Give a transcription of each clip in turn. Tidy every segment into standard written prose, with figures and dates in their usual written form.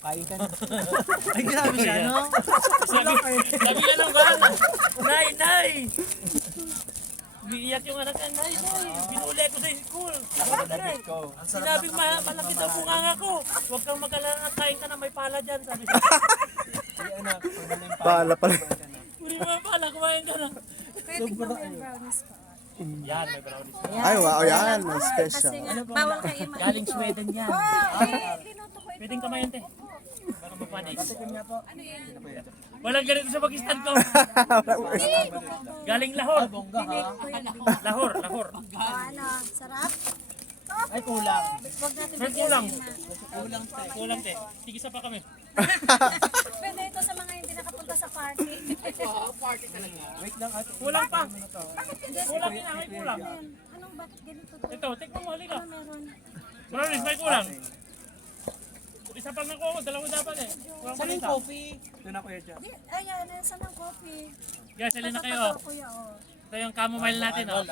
Kain ka na. Ay, grabe siya, no? Sabi ka lang ba? Nay, nay! Umiiyak yung anak niya, nay, nay! Binuli ko sa school. Sinabing malaki daw bunganga ko. Huwag kang mag-alala, kain ka na, may pala dyan. Sabi siya, Pala pala. uri mo yung pala, kumain ka na. Pwede ba yung brownies pa? Yan, may brownies. Ay, wow, yan. May Kasi special. nga, bawal kayo Galing Sweden yan. Linuto ko ito. Pwedeng kamayan, te. Baka mapanis. Walang ganito sa Pakistan ko. Galing Lahore. Lahore, Lahore. Ano, sarap? Ay, kulang. Huwag natin Fred, kulang. Kulang, te. Tigisa pa kami. Pwede ito sa mga hindi nakapunta sa party. Wait lang ate. Kulang pa. Kulang yun, may kulang. Anong bakit ganito to? Ito, tignan mo, halika. Ano meron? Brownies, may kulang. Isa pang nakuha ko, dalawa dapat eh. Kulang pa Saan yung isa. coffee? Doon ako yan dyan. Di, ayan, nasa ng coffee. Guys, alin na kayo. Papato, kuya, oh. Ito yung chamomile natin, oh.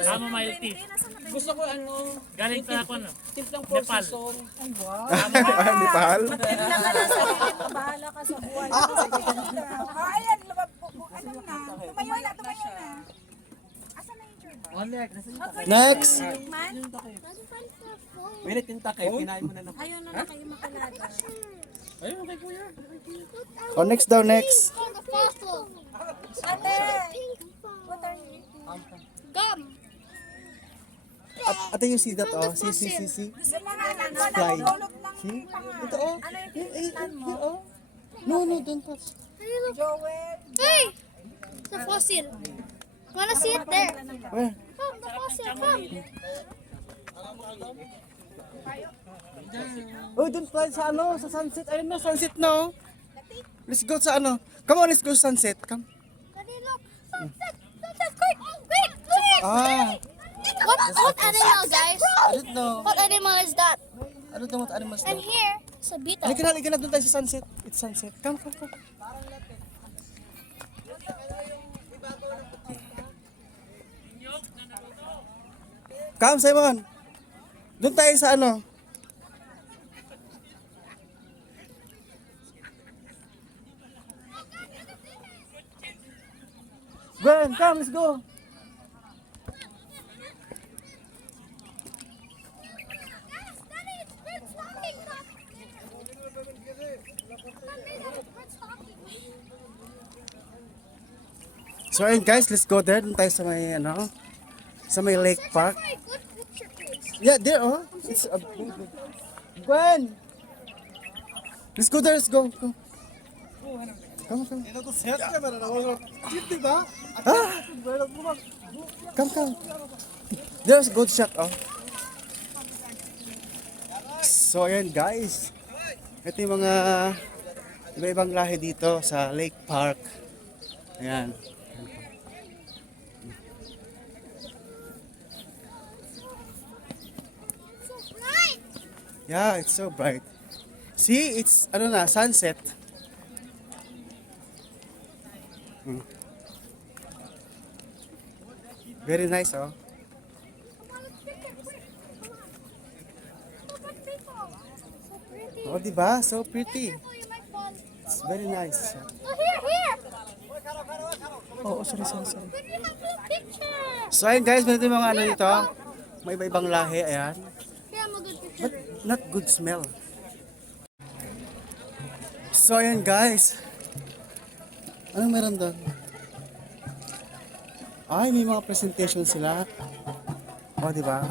Chamomile tea. Nasaan na ba Gusto ko ano, Galing sa ako, no? timplang four Nepal. season. Ay, wow. Ni Pahal? Tignan ka na sa akin, bahala ka sa buhay. Ayan, lumab po. Ano na? Tumayo na, tumayo na. Asan na yung turban? Onek, nasan yung takay? Next. Man? Minute yung takay, pinain mo na ng... Ayaw na kayo makalada. Ayun, kay kuya. Oh, next daw, next. Ate! What are you eating? Gum. Ate, you see that, oh? See. Gusto mo nga na Fly. nagulot ng See? Ito, oh. ano yung pinipintan mo? Here, oh. No, don't touch. Joel. Hey, the fossil. Wanna see it there? Where? Come, the fossil. Come. Oh, don't fly sa ano, sa sunset. Ayun na, sunset na, oh. Let's go sa ano. Come on, let's go sunset. Come. Daddy, look. Sunset. Sunset. Quick. Quick. Quick. Ah, What animal, guys? I don't know. What animal is that? I don't know what animals And do. here, it's a beetle. Halika na, doon tayo sa sunset. It's sunset. Come. Come, Simon. Doon tayo sa ano. Gwen, come, let's go. Daddy, it's birds talking. Birds talking. So ayun guys, let's go there. Doon tayo sa may ano, sa may lake park. My good picture place. Yeah, there oh. It's a Gwen. Let's go there, let's go. Come. Ah! Come. There's a good shot oh. So ayan guys. Ito yung mga iba-ibang lahi dito sa Lake Park. Ayan. So bright. Yeah, it's so bright. See, it's ano na, sunset. Very nice, oh. Come on, let's take it. Quick. Come on. Look at people. So pretty. Oh, diba? So pretty. Careful, you might fall. It's very nice. Oh, here. Oh, sorry. But we have no picture. So ayun guys, meron tayong mga ano dito. May iba-ibang lahi, ayan. Here, I'm a good picture. But not good smell. So ayun guys. Anong meron doon? Ay, may mga presentation sila. Oh, diba?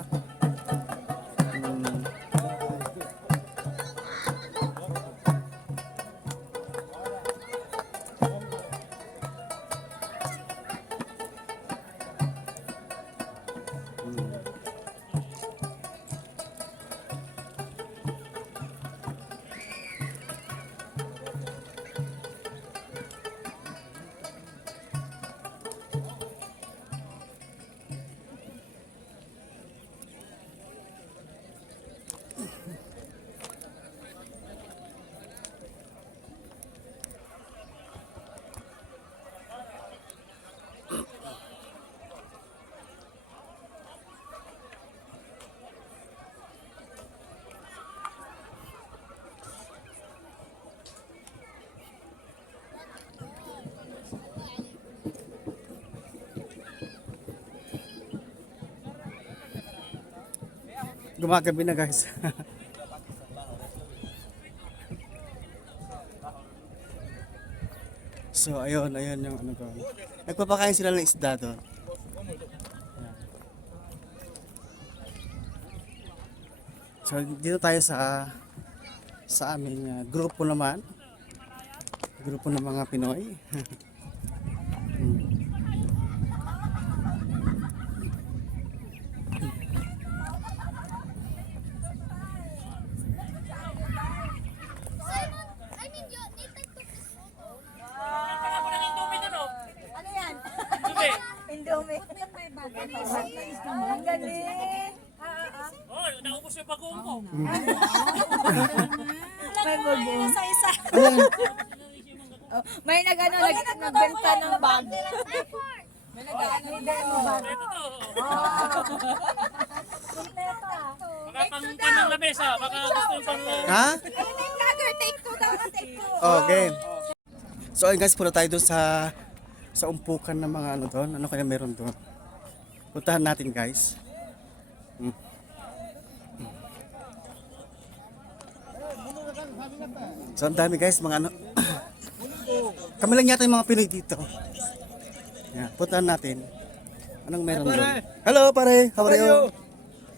Gumagabi na guys. So ayun yung ano doon. Nagpapakain sila ng isda doon. Ayan. So dito tayo sa aming grupo naman. Grupo ng mga Pinoy. Simon, I mean, Nathan took this photo. Kaya mo nang Indomie doon, oh. Ano yan? Indomie. Indomie. Ang galing. Oh, naubos yung bagoong ko. May bago. Isa-isa. May nagbenta ng bag. May nag-demo bag. Ito to. Kompleto. Baka pang ng lamesa. Baka gusto yung pang... Ha? Ayun na yung vlogger. Take 2 daw. Take 2. Okay. So ayun guys, punta tayo doon sa umpukan ng mga ano doon. Ano kaya meron doon? Puntahan natin guys. So ang dami guys, mga ano. Kami lang yata yung mga Pinoy dito. Yan, puntahan natin. Anong meron doon? Hello pare, how are you?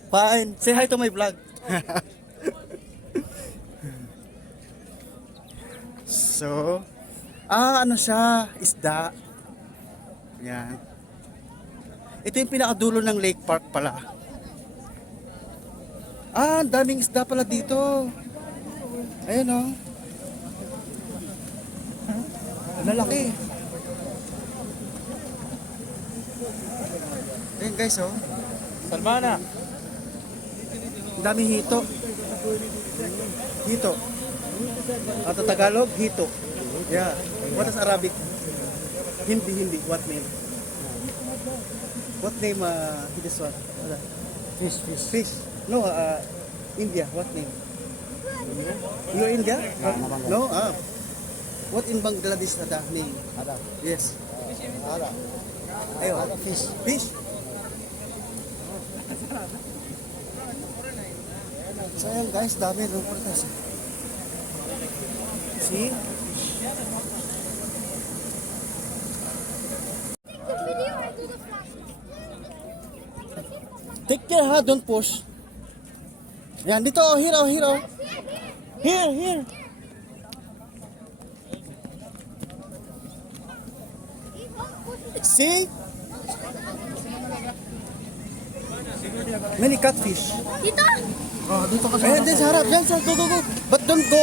Fine. Say hi to my vlog. So, ano siya? Isda. Yan. Ito yung pinakadulo ng Lake Park pala. Ang daming isda pala dito. Ayan o. Ang lalaki. Ayan guys o. Salmana. Ang daming hito. Hito. At sa Tagalog, hito. Yeah. What is Arabic? Hindi. What name? What name this one? Fish. No, India. What name? You India? No? What in Bangladesh ada name? Ada. Yes. Ada. Ayo, fish. So ayan guys, dami ng prutas. See? Take the video or do the flash. Take care ha, don't push. Yan, dito, here. Here. See? Many catfish. Dito? Oh, dito ka sa harap. Dito sa harap. Yan, go. But don't go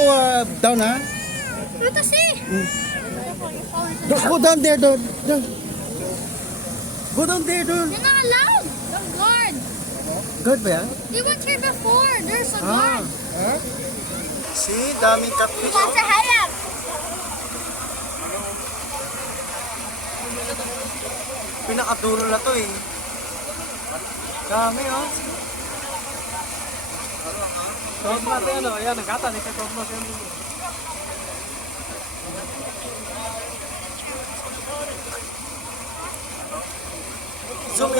down ha. Dito see. Go down there, doon. Go down there, doon. You're not allowed. The guard. Good ba yan? They went here before. There's a guard. See, daming catfish. Nasa harap. Pinakadulo na to eh. Dami oh. Tawag natin ano, ayan, nagkata, nagkatawag natin. Zoom.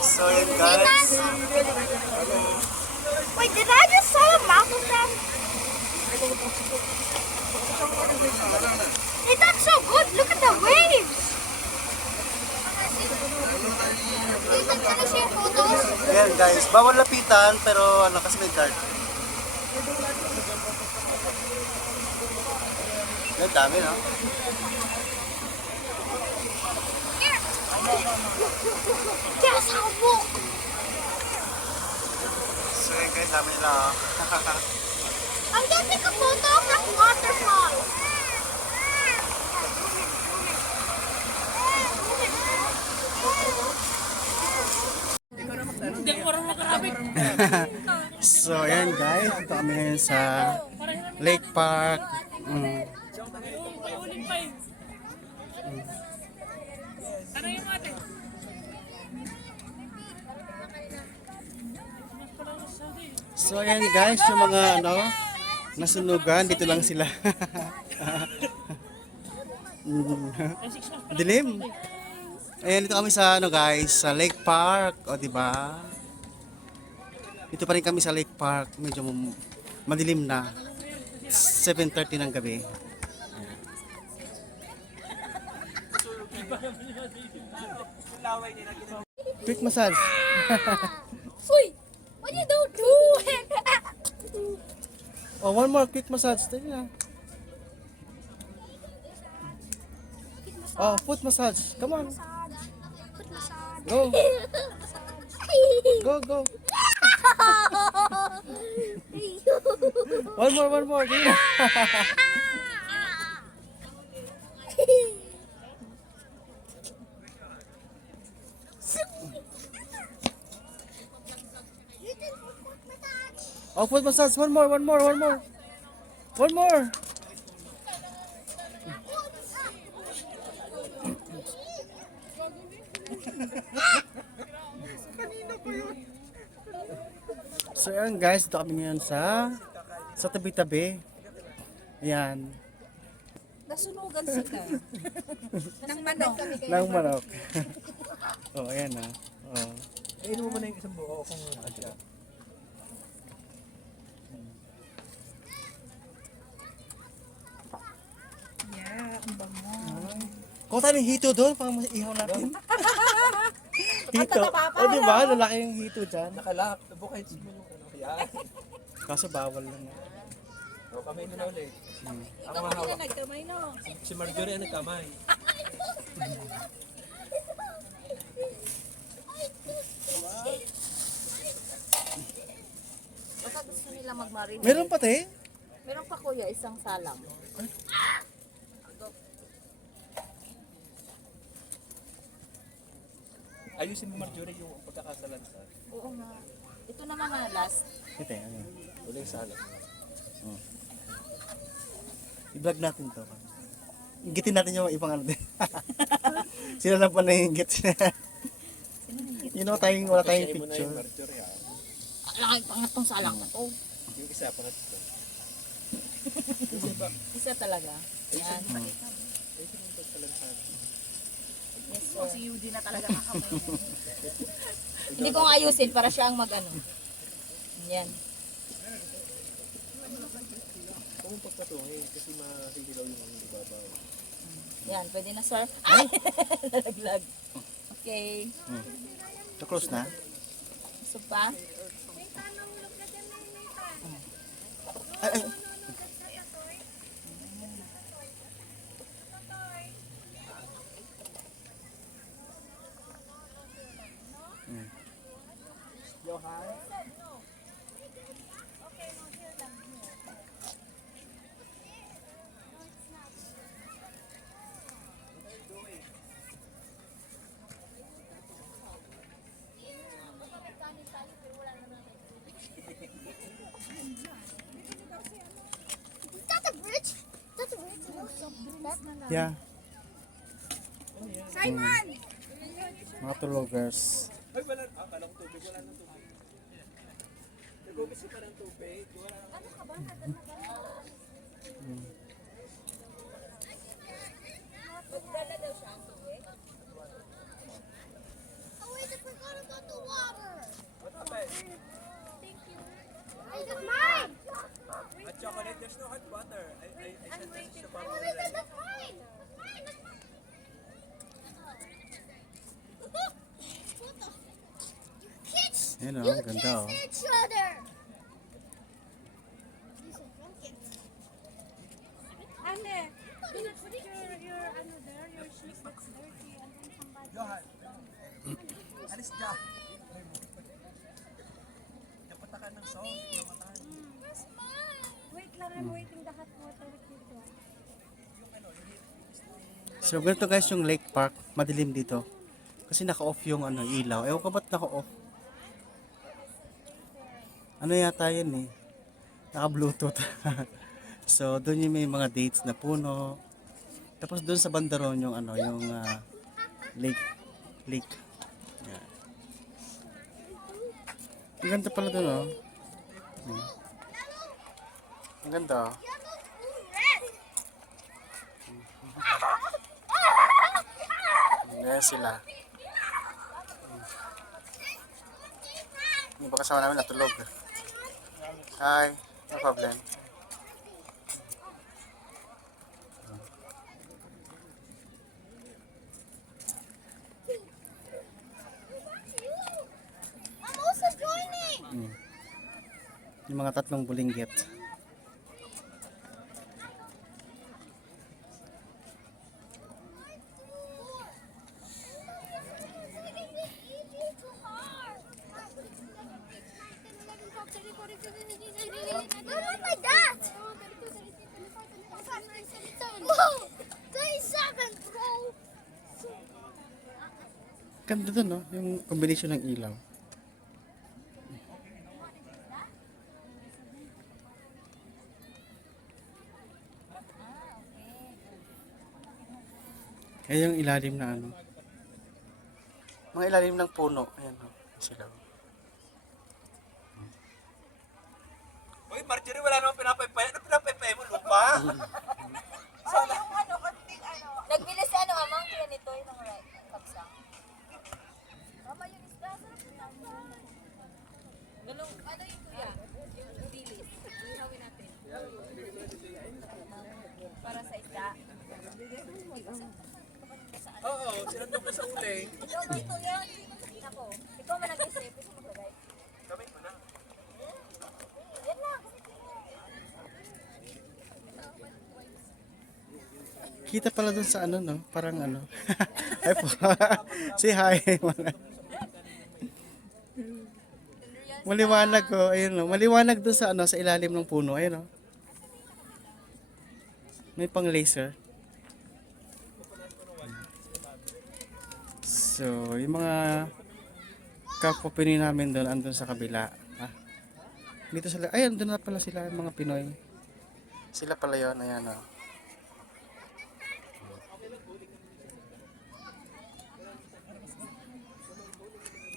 So yun guys. Wait, did I just saw a mouth of them? It looks so good. Look at the waves. Can I see photos? Ayan guys, bawal lapitan pero ano kasi may guard. Ang dami no? Here. That's how walk. So yun guys, dami nila. I'm gonna take a photo of that waterfall. Hindi ako marunong makarabig. So ayan guys, ito kami ngayon sa Lake Park. May uling pa eh. Ano yung ate? So ayan guys, yung mga ano, nasunugan, dito lang sila. Ay, 6 months pa lang. Dilim. Ayan, dito kami sa ano guys, sa Lake Park, o di ba? Dito pa rin kami sa Lake Park, medyo madilim na. 7:30 ng gabi. Quick massage. Uy! What you don't do? Oh, one more quick massage. Dali na. Oh, foot massage. Come on. Foot massage. Go. Go, go. One more. Dali na. Oh, foot massage. One more. One more. So ayan guys, dito kami ngayon sa tabi-tabi. Ayan, Nasunugan sila. Nang manok. ng manok. Oh, ayan na. Oh. Inom mo na yung isang buo kung asya. Yeah, ang bango. Kuha tayo ng hito doon, pang ihaw natin. Hito. Oh, di ba? Lalaki yung hito dyan. Nakalak. Bukay mo yung ano. Yan. Kaso bawal lang. O, kamay mo na ulit. Ikaw hindi na nagkamay, no? Si Marjorie ang nagkamay. Baka gusto nila mag-marinate. Meron pa te? Meron pa kuya, isang salang. Ayusin mo Marjorie yung pagkakasalansan. Oo nga. Ito naman nga last. Ito, ano. Uling salat. I-vlog natin to. Inggitin natin yung ibang ano din. Sila lang pa nahingit. Wala tayong Mo na yung picture. Marjorie ha. Laki pangatong salang na to. Yung isa pa ito. Isa talaga. Yan. Yes, sir. Si Yudi na talaga kakamay. Hindi ko nga ayusin para siya ang mag-ano. Yan. Huwag mong pagpatungin kasi mahihilaw yung ibabaw. Yan, pwede na sir. Ay! Nalaglag. Okay. So close na? Gusto pa? Ay. Is that a bridge? That's a bridge. Yeah. Simon! Mga tulogers. Ay, wala. Akala ko tubig. Wala nang tubig. Nag-umpisa pa ng tubig. Wala nang Oh wait, I forgot about the water. What happened? Thank you. Is it mine? Hot chocolate, there's no hot water. I said this is the Oh bottle. wait, that's mine. That's mine. That's mine. What the? You kids! Yan o, You ang ganda o. kissed each other. You said drunk it. Ane, do not put your ano there, your shoes that's dirty, and then somebody. Johan. Alis dyan. Kapata ka ng sauce. Kamatahan. That's mine. Wait lang, I'm waiting the hot water with you too. So ganito guys yung Lake Park, madilim dito. Kasi naka-off yung ano, ilaw. Ewan ko ba't naka-off? Ano yata yun eh? Naka-bluetooth. So doon yung may mga dates na puno. Tapos doon sa bandaron yung ano, yung lake. Yan. Ang ganda pala doon oh. Ang ganda oh. Ayan sila. Yung iba kasama namin natulog. Hi, no problem. I'm also joining. Yung mga tatlong bulinggit. Where was my dad? Whoa! 37, bro! Ganda dun, no? Yung combination ng ilaw. Kaya yung ilalim na ano. Mga ilalim ng puno. Ayan, no? Sila. Uy, Marjorie, wala namang pinapaypay. Ano pinapaypay mo? Lupa? Nagbili si ano, amang kaya nito yung right. Kapsang. Mama, yung isda. Ganun, ano yung kuya? Yung dilis. Ihawin natin. Para sa isda. Oo, sinandok ka sa uling. Ikaw ba ito yan? Ako. Ikaw man nag-isip. Ikaw maglagay. Kamay mo na. Yan lang. Kita pala dun sa ano, no? Parang ano. Ay po. Say hi. Maliwanag ko. Ayun, no? Maliwanag dun sa ano, sa ilalim ng puno. Ayun, no? May pang laser. So, yung mga kapwa Pinoy namin doon, andun sa kabila. Ah. Dito sila, ayun, doon na pala sila, yung mga Pinoy. Sila pala yun, ayan, oh.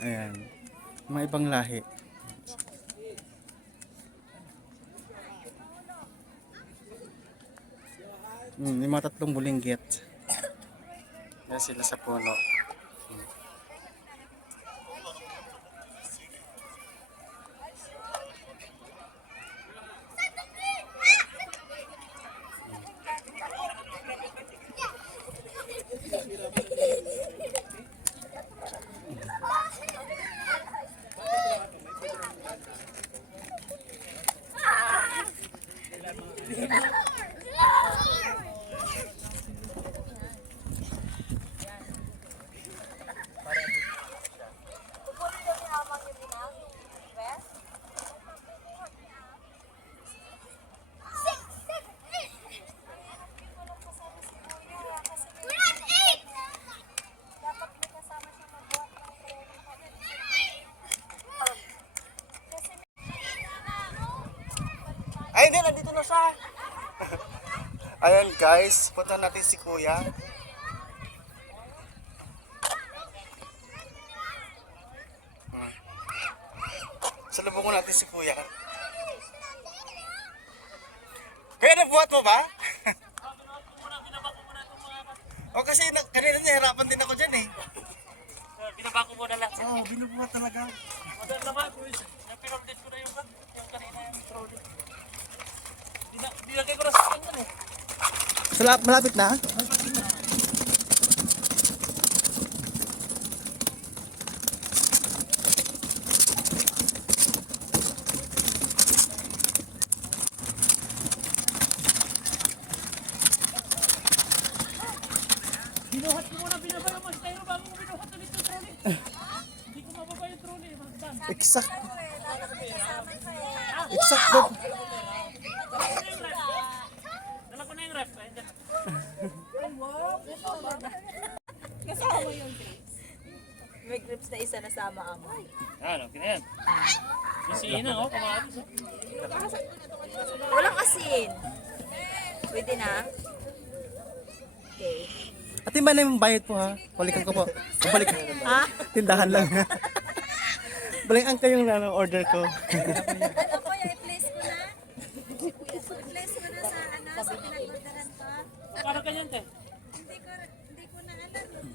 Ayan, mga ibang lahi. Yung mga tatlong bulinggit. Yan sila sa puno. Ay, hindi, nandito na siya. Ayan guys, punta natin si Kuya. Salubungan natin si Kuya. Kuya, nabuhat mo ba? O kasi kanina nahirapan din ako dyan eh. Binaba ko muna lang. Oo, binubuhat talaga. Madal naman, boys. Yung pinamdate ko na yung kanina yung trolley. Dinagay ko na sa kanya eh. Malapit na? Binuhat ko muna, binaba yung master bago ko binuhat ulit yung trolley. Hindi ko mababa yung trolley. Magdan. Exact. Exacto. Dala ko na yung ref. Ayan. Kasama yung grips. May grips na isa nasama amo. Ano, kinayan. Yung si Ina, oh, kamatis. Walang asin. Pwede na? Okay. Ate, ba na yung bayad po ha? Balikan ko po. Balik. Ha? Tindahan lang. Balikan ko yung order ko. Ano ko, i-place ko na? I-place ko na sa ano, sa pinag-orderan ko? Para ganyan, te. Hindi ko na alam.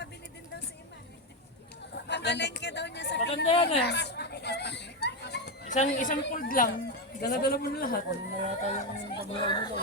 Magpapabili din daw si Iman. Pamalengke daw niya sa Maganda yan eh. Isang fold lang. Dala-dala mo na lahat. Ano na yata yung pamilya mo